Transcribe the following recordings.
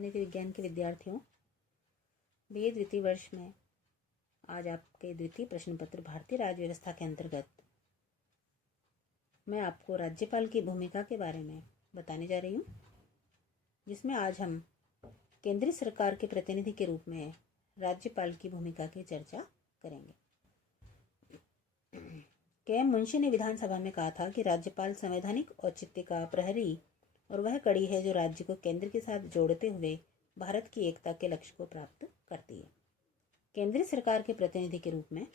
राजनीति विज्ञान के विद्यार्थियों, बीए द्वितीय वर्ष में आज आपके द्वितीय प्रश्न पत्र भारतीय राज्य व्यवस्था के अंतर्गत मैं आपको राज्यपाल की भूमिका के बारे में बताने जा रही हूँ, जिसमें आज हम केंद्रीय सरकार के प्रतिनिधि के रूप में राज्यपाल की भूमिका की चर्चा करेंगे। के.एम. मुंशी ने विधानसभा में कहा था कि राज्यपाल संवैधानिक औचित्य का प्रहरी और वह कड़ी है जो राज्य को केंद्र के साथ जोड़ते हुए भारत की एकता के लक्ष्य को प्राप्त करती है। केंद्रीय सरकार के प्रतिनिधि के रूप में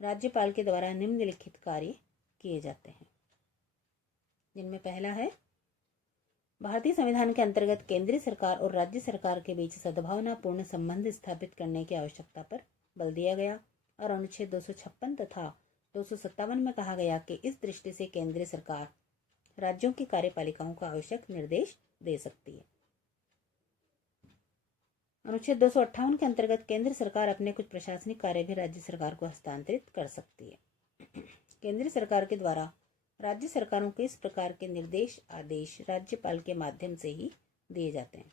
राज्यपाल के द्वारा निम्नलिखित कार्य किए जाते हैं, जिनमें पहला है भारतीय संविधान के अंतर्गत केंद्रीय सरकार और राज्य सरकार के बीच सद्भावनापूर्ण संबंध स्थापित करने की आवश्यकता पर बल दिया गया और अनुच्छेद 256 तथा 257 में कहा गया कि इस दृष्टि से केंद्रीय सरकार राज्यों की कार्यपालिकाओं को आवश्यक निर्देश दे सकती है। अनुच्छेद 258 के अंतर्गत केंद्र सरकार अपने कुछ प्रशासनिक कार्य भी राज्य सरकार को हस्तांतरित कर सकती है। केंद्र सरकार के द्वारा राज्य सरकारों को इस प्रकार के निर्देश आदेश राज्यपाल के माध्यम से ही दिए जाते हैं।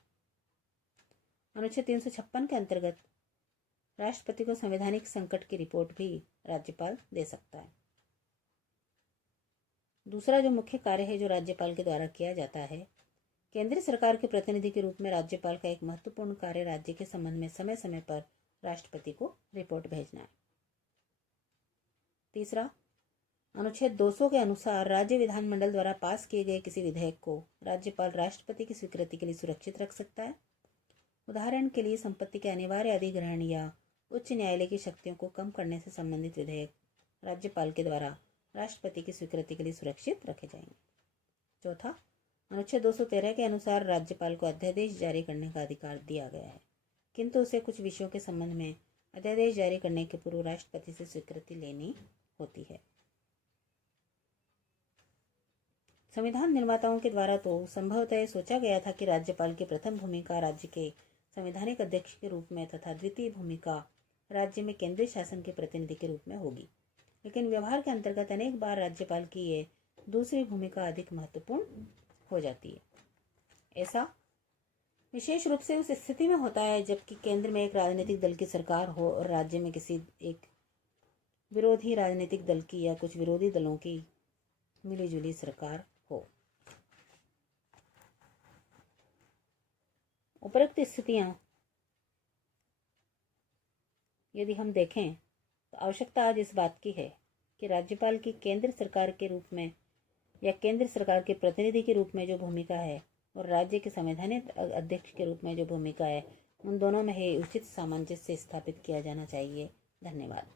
अनुच्छेद 356 के अंतर्गत राष्ट्रपति को संवैधानिक संकट की रिपोर्ट भी राज्यपाल दे सकता है। दूसरा जो मुख्य कार्य है जो राज्यपाल के द्वारा किया जाता है, केंद्र सरकार के प्रतिनिधि के रूप में राज्यपाल का एक महत्वपूर्ण कार्य राज्य के संबंध में समय समय पर राष्ट्रपति को रिपोर्ट भेजना है। तीसरा, अनुच्छेद 200 के अनुसार राज्य विधानमंडल द्वारा पास किए गए किसी विधेयक को राज्यपाल राष्ट्रपति की स्वीकृति के लिए सुरक्षित रख सकता है। उदाहरण के लिए संपत्ति के अनिवार्य अधिग्रहण या उच्च न्यायालय की शक्तियों को कम करने से संबंधित विधेयक राज्यपाल के द्वारा राष्ट्रपति की स्वीकृति के लिए सुरक्षित रखे जाएंगे। चौथा, अनुच्छेद 213 के अनुसार राज्यपाल को अध्यादेश जारी करने का अधिकार दिया गया है, किंतु उसे कुछ विषयों के संबंध में अध्यादेश जारी करने के पूर्व राष्ट्रपति से स्वीकृति लेनी होती है। संविधान निर्माताओं के द्वारा तो संभवतः सोचा गया था कि राज्यपाल की प्रथम भूमिका राज्य के संवैधानिक अध्यक्ष के रूप में तथा द्वितीय भूमिका राज्य में केंद्रीय शासन के प्रतिनिधि के रूप में होगी, लेकिन व्यवहार के अंतर्गत अनेक बार राज्यपाल की ये दूसरी भूमिका अधिक महत्वपूर्ण हो जाती है। ऐसा विशेष रूप से उस स्थिति में होता है जबकि केंद्र में एक राजनीतिक दल की सरकार हो और राज्य में किसी एक विरोधी राजनीतिक दल की या कुछ विरोधी दलों की मिलीजुली सरकार हो। उपरोक्त स्थितियां यदि हम देखें तो आवश्यकता आज इस बात की है कि राज्यपाल की केंद्र सरकार के रूप में या केंद्र सरकार के प्रतिनिधि के रूप में जो भूमिका है और राज्य के संवैधानिक अध्यक्ष के रूप में जो भूमिका है, उन दोनों में ही उचित सामंजस्य स्थापित किया जाना चाहिए। धन्यवाद।